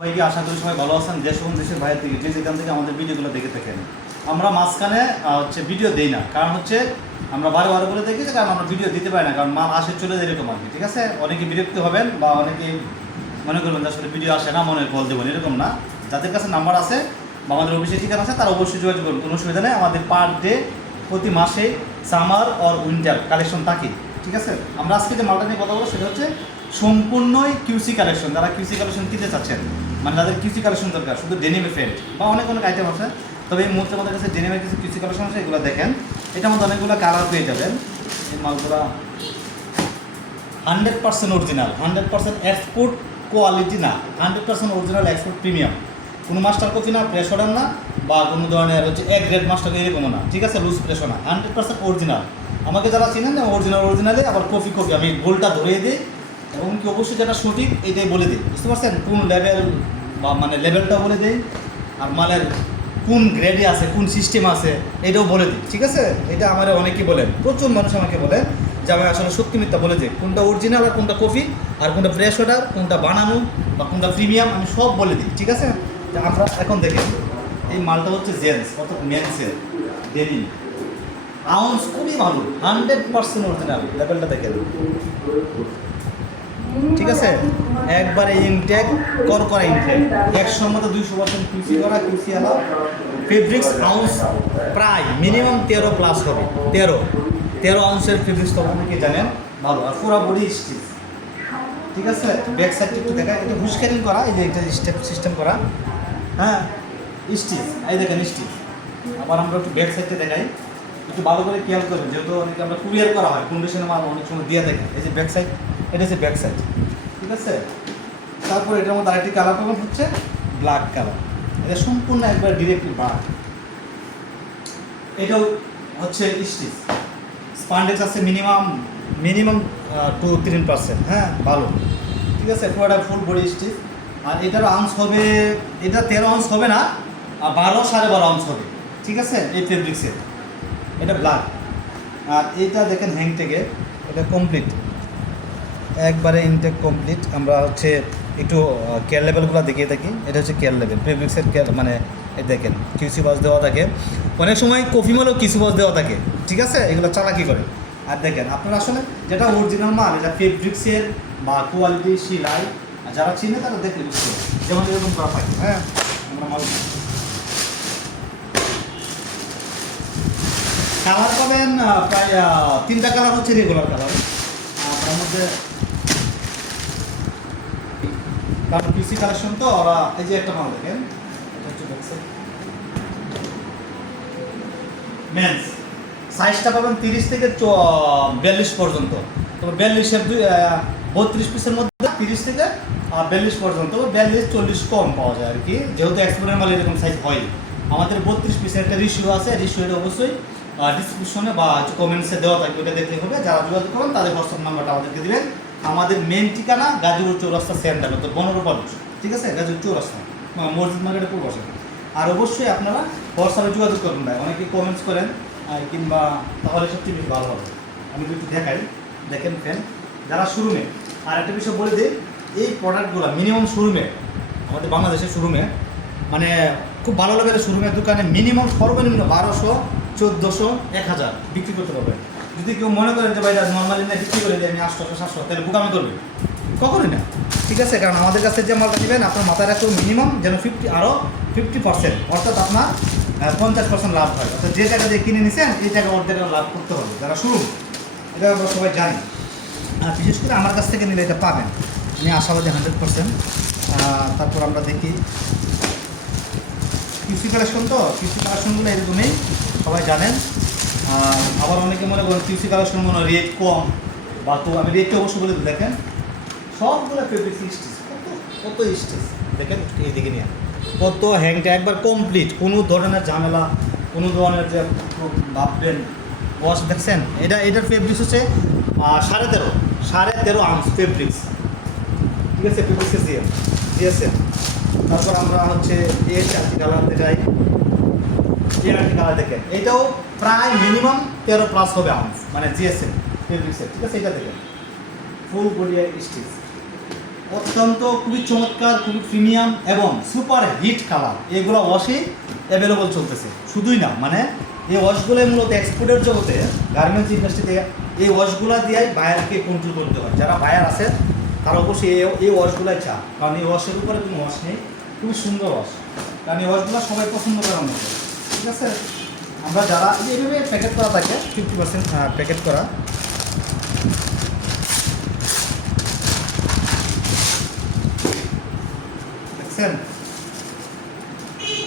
সবাইকে আশা করি সবাই ভালো আছেন। দেশ এবং দেশের বাইরে থেকে যে যেখান থেকে আমাদের ভিডিওগুলো দেখে থাকেন। আমরা মাঝখানে ভিডিও দিই না, কারণ হচ্ছে আমরা বারে বারে বলে দেখি যে কারণ আমরা ভিডিও দিতে পারি না, কারণ মাল আসে চলে যায় এরকম আর কি। ঠিক আছে, অনেকে বিরক্ত হবেন বা অনেকে মনে করবেন যে আসলে ভিডিও আসে না, মনে কল দেবেন, এরকম না। যাদের কাছে নাম্বার আছে বা আমাদের অফিসের ঠিকানা আছে তারা অবশ্যই যোগাযোগ করুন, কোনো অসুবিধা নেই। আমাদের পার ডে প্রতি মাসে সামার অর উইন্টার কালেকশন থাকে। ঠিক আছে, আমরা আজকে যে মালটা নিয়ে কথা বলবো সেটা হচ্ছে সম্পূর্ণই কিউসি কালেকশন। যারা কিউসি কালেকশন কিনতে চাচ্ছেন, মানে যাদের কিউসি কালেকশন দরকার, শুধু ডেনিমে ফেল্ট বা অনেক অনেক আইটেম আছে, তবে এই মুহূর্তে আমাদের কাছে ডেনিমের কিছু কিউসি কালেকশন আছে, এগুলো দেখেন। এটার মধ্যে অনেকগুলো কালার পেয়ে যাবেন। এই মালগুলো 100% অরিজিনাল, 100% এক্সপোর্ট কোয়ালিটি না, 100% অরিজিনাল এক্সপোর্ট প্রিমিয়াম। কোনো মাস্টার কপি না, প্রেস অর্ডার না, বা কোনো ধরনের হচ্ছে এক গ্রেড মাস্টার এরকমও না। ঠিক আছে, লুজ প্রেসও না, 100% অরিজিনাল। আমাকে যারা চিনেন না অরিজিনালে আবার কপি আমি গোলটা ধরিয়ে দিই এবং কি অবশ্যই যেটা সঠিক এটাই বলে দিই, বুঝতে পারছেন? কোন লেভেল বা মানে লেভেলটা বলে দিই, আর মালের কোন গ্রেডে আছে, কোন সিস্টেম আছে এটাও বলে দিই। ঠিক আছে, এটা আমার অনেকেই বলেন, প্রচুর মানুষ আমাকে বলেন যে আমি আসলে সত্যি মিথ্যা বলে দিই, কোনটা অরিজিনাল আর কোনটা কপি, আর কোনটা ফ্রেশ অর্ডার, কোনটা বানানো বা কোনটা প্রিমিয়াম, আমি সব বলে দিই। ঠিক আছে, আমরা এখন দেখেন এই মালটা হচ্ছে জেন্টস অর্থাৎ মেন্সের ডেনিম, আউন্স খুবই ভালো, 100% অরিজিনাল। লেভেলটা দেখেন, ঠিক আছে, একবারে ইনটেক করা ইনটেক, 100-200% কিউসি করা, কিউসি আলা ফেব্রিক্স। আউন্স প্রায় মিনিমাম 13 প্লাস হবে, 13 আউন্সের ফেব্রিক্স তো অনেকে জানেন ভালো। আর পুরো বডি স্টিচ। ঠিক আছে, ব্যাক সাইড একটু দেখায়, এটা হুস্কারিং করা, এই যে এটা স্টেপ সিস্টেম করা, হ্যাঁ স্টিচ, এই দেখেন স্টিচ। আবার আমরা একটু ব্যাক সাইডটা দেখাই, একটু ভালো করে খেয়াল করবেন, যেহেতু অনেকে আমরা কুরিয়ার করা হয়, কন্ডিশনে মাল অনেক সময় দিয়ে দেখে। এই যে ব্যাক সাইড, এটা হচ্ছে ব্যাক সাইড। ঠিক আছে, তারপর এটার মধ্যে আরেকটি কালার পাবেন হচ্ছে ব্ল্যাক কালার, এটা সম্পূর্ণ একবার ডিরেক্টলি ব্ল্যাক। এটাও হচ্ছে স্টিচ, স্পান্ডেক্স আছে মিনিমাম 2-3%, হ্যাঁ ভালো। ঠিক আছে, পুরোটা ফুল বডি স্টিচ। আর এটারও আউন্স হবে, এটা 13 আউন্স হবে না, আর 12-12.5 আউন্স হবে। ঠিক আছে, এই ফেব্রিক্সের এটা ব্ল্যাক। আর এটা দেখেন হ্যাংটেকে, এটা কমপ্লিট, একবারে ইনটেক কমপ্লিট। আমরা হচ্ছে একটু কেয়ার লেভেলগুলো দেখিয়ে থাকি। এটা হচ্ছে কেয়ার লেভেল, ফেব্রিক্সের কেয়ার, মানে এই দেখেন কিউসি বাস দেওয়া থাকে, অনেক সময় কফি মালও কিউসি বাস দেওয়া থাকে। ঠিক আছে, এগুলো চালাকি করে। আর দেখেন আপনারা আসলে যেটা অরিজিনাল মাল, এটা ফেব্রিক্সের বা কোয়ালিটি সিলাই, যারা চিনে তারা দেখলে বুঝতে পারে, যেমন এরকম করা থাকে। হ্যাঁ, আমরা মাল কালার পাবেন প্রায় 3টা কালার হচ্ছে রেগুলার কালার। তার মধ্যে কারণ পিসি কালেকশন তো ওরা, এই যে একটা মাল দেখেন, এটা হচ্ছে মেন্স সাইজটা পাবেন 30 থেকে 42 পর্যন্ত। তবে 42-এর 32 পিসের মধ্যে 30 থেকে 42 পর্যন্ত, 42-40 কম পাওয়া যায় আর কি, যেহেতু এক্সপোর্টের মাল এরকম সাইজ হয়। আমাদের 32 পিসের একটা রিসিউ আছে, রিসিউটা অবশ্যই ডিসক্রিপশনে বা কমেন্টসে দেওয়া থাকবে, ওটা দেখতে হবে। যারা যোগাযোগ করবেন তাদের হোয়াটসঅ্যাপ নাম্বারটা আমাদেরকে দিবেন। আমাদের মেন ঠিকানা গাজীপুর চৌরাস্তা সেন্টার, তো 15 পালস। ঠিক আছে, গাজীপুর চৌরাস্তা মসজিদ মার্কেটের পূর্ব পাশে। আর অবশ্যই আপনারা হোয়াটসঅ্যাপে যোগাযোগ করবেন ভাই, অনেকে কমেন্টস করেন কিংবা, তাহলে সবচেয়ে বেশি ভালো হবে। আমি একটু দেখাই, দেখেন ফ্যান যারা শোরুমে। আর একটা বিষয় বলে দিই, এই প্রোডাক্টগুলো মিনিমাম শোরুমে, আমাদের বাংলাদেশের শোরুমে, মানে খুব ভালো লেভেলের শোরুমের দোকানে মিনিমাম সর্বনিম্ন 1200, 1400, 1000 বিক্রি করতে পারবে। যদি কেউ মনে করেন যে ভাই নর্মালি না বিক্রি করে দিই আমি 800-700, তাহলে বোকামি করবে, কখনোই না। ঠিক আছে, কারণ আমাদের কাছে যে মালটা নেবেন আপনার মাথায় রাখবেন মিনিমাম যেন 50%, অর্থাৎ আপনার 50% লাভ হয়। অর্থাৎ যে টাকা দিয়ে কিনে নিছেন এই টাকা অর্ধেক লাভ করতে হবে যারা শুরু, এটা আমরা সবাই জানি। আর বিশেষ করে আমার কাছ থেকে নিলে এটা পাবেন, আমি আশাবাদী 100%। তারপর আমরা দেখি কিউসি কালেকশন, তো কিউসি কালেকশনগুলো এরকমই সবাই জানেন। আবার অনেকে মনে করেন কিউসি কালেকশন মনে হয় রেট কম, বা তো আমি রেটটা অবশ্যই বলে দেখেন সবগুলো ফেব্রিক্স স্টিচ, কত স্টিচ দেখেন, এই দিকে নিয়ে কত হ্যাংটা একবার কমপ্লিট, কোনো ধরনের ঝামেলা, কোনো ধরনের যে ভাববেন ওয়াশ দেখছেন। এটার ফেব্রিক্স হচ্ছে 13.5 আউন্স ফেব্রিক্স। ঠিক আছে, ফেব্রিক্সে দিয়েছে। তারপর আমরা হচ্ছে এই চারটি কালারতে যাই, এই আরটি কালার দেখেন, এটাও প্রায় মিনিমাম 13 প্লাস হবে আউন্স, মানে জিএসএম ফেব্রিক্সের। ঠিক আছে, এটা দেখেন ফুল বডি স্টিচ। অত্যন্ত খুবই চমৎকার, খুবই প্রিমিয়াম এবং সুপার হিট কালার। এগুলো ওয়াশে অ্যাভেলেবল চলতেছে। শুধুই না, মানে এই ওয়াশগুলো মূলত এক্সপোর্টের জগতে গার্মেন্টস ইন্ডাস্ট্রিতে এই ওয়াশগুলো দিয়ে বায়ারকে কন্ট্রোল করতে হয়। যারা বায়ার আছে তারা অবশ্যই এই ওয়াশগুলাই চা, কারণ এই ওয়াশের উপরে কোনো ওয়াশ নেই, খুবই সুন্দর ওয়াশ, কারণ এই ওয়াশগুলো সবাই পছন্দ করার মতো। ঠিক আছে, আমরা যারা এইভাবে প্যাকেট করা থাকে 50% প্যাকেট করা। দেখছেন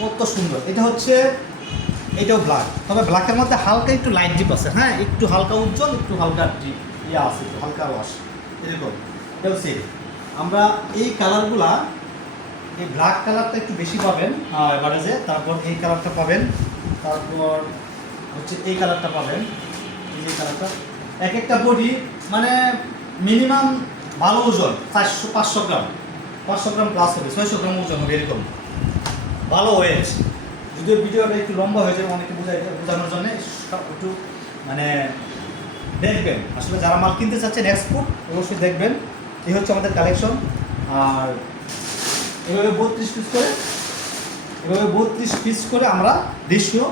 কত সুন্দর। এটা হচ্ছে, এটাও ব্ল্যাক, তবে ব্ল্যাকের মধ্যে হালকা একটু লাইট ডিপ আছে। হ্যাঁ, একটু হালকা উজ্জ্বল, একটু হালকা ডিপ ইয়ে আছে, একটু হালকা ওয়াশ এরকম। এটাও সেম। আমরা এই কালারগুলা, এই ব্ল্যাক কালারটা একটু বেশি পাবেন এভারেজে, তারপর এই কালারটা পাবেন, তারপর হচ্ছে এই কালারটা পাবেন, এই যে কালারটা। এক একটা বডি মানে মিনিমাম ভালো ওজন 500 গ্রাম, 500 গ্রাম প্লাস হবে, 600 গ্রাম ওজন হবে এরকম ভালো ওয়েট। যদিও ভিডিওটা একটু লম্বা হয়ে যাবে, অনেকে বোঝানোর জন্য একটু মানে দেখবেন। আসলে যারা মাল কিনতে চাচ্ছেন এক্সপোর্ট, অবশ্যই দেখবেন। এই হচ্ছে আমাদের কালেকশন। আর এভাবে 32 পিস করে, এভাবে 32 পিস করে আমরা রেশিও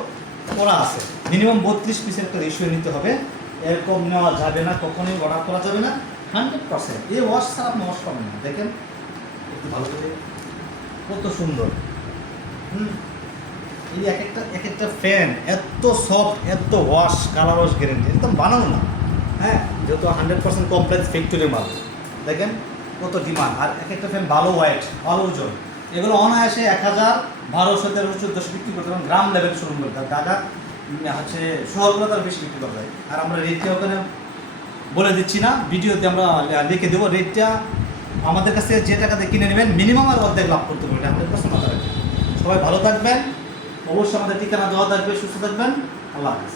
করা আছে। মিনিমাম 32 পিসের একটা রেশিও নিতে হবে, এরকম নেওয়া যাবে না, কখনোই অর্ডার করা যাবে না। 100% এই ওয়াশ ছাড়া আপনি ওয়াশ পাবেন না। দেখেন একটু ভালো করে, কত সুন্দর। এই এক একটা ফ্যান এত সফট, এত ওয়াশ, কালার ওয়াশ গ্যারেন্টি, একদম বানানো না। হ্যাঁ, যেহেতু 100% কমপ্লেক্স ফ্যাক্টরি মাল। দেখেন কত ডিমান্ড। আর এক একটা ফ্যান ভালো ওয়েট, ভালো ওজন। এগুলো অনায়াসে 1000, 1200, 1300, 1400 বিক্রি করতে পারেন, গ্রাম লেভেল শুরু করতে হবে। ঢাকা হচ্ছে শহরগুলো তার বেশি বিক্রি করা যায়। আর আমরা রেটটা ওখানে বলে দিচ্ছি না, ভিডিওতে আমরা লিখে দেবো রেটটা। আমাদের কাছে যে টাকাতে কিনে নেবেন মিনিমাম আর অর্ধেক লাভ করতে পারবেন, আমাদের কাছে মাথা রাখবেন। সবাই ভালো থাকবেন, অবশ্যই আমাদের ঠিকানা দেওয়া থাকবে। সুস্থ থাকবেন, আল্লাহ হাফেজ।